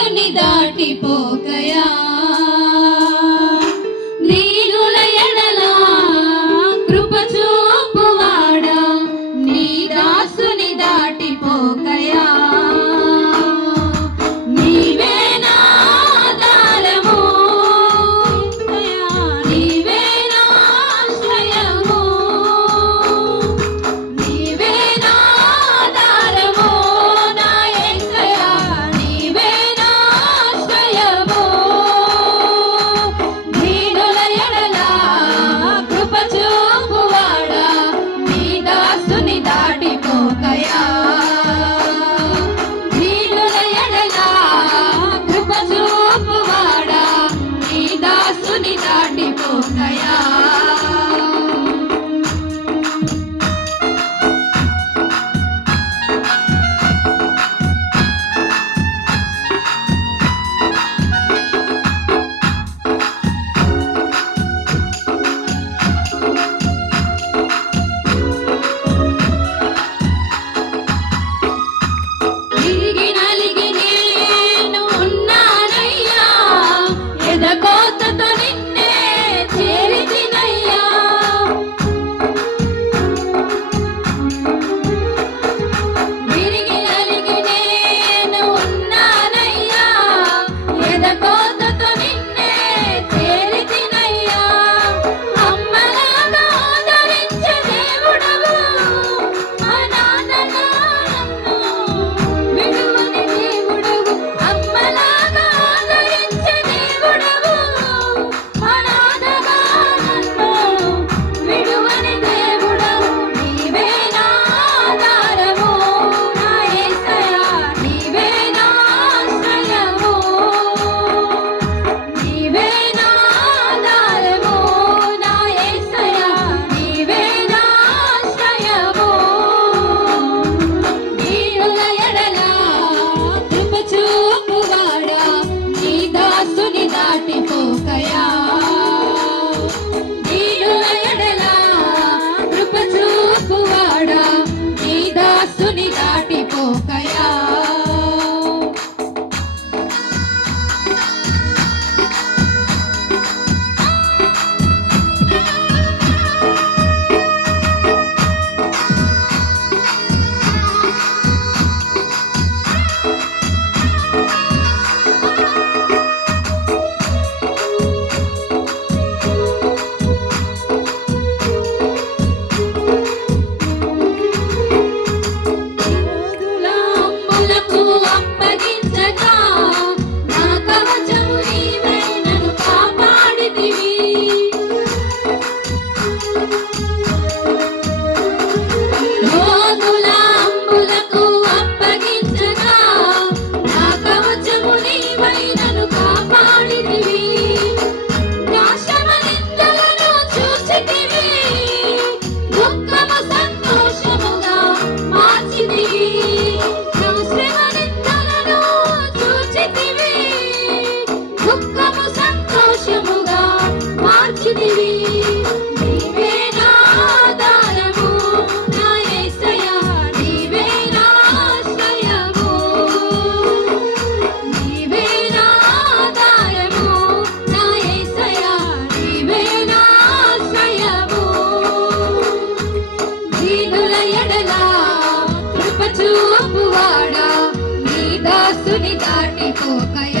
దాసుని దాసుని దాటిపోకయా దాటిపోకయా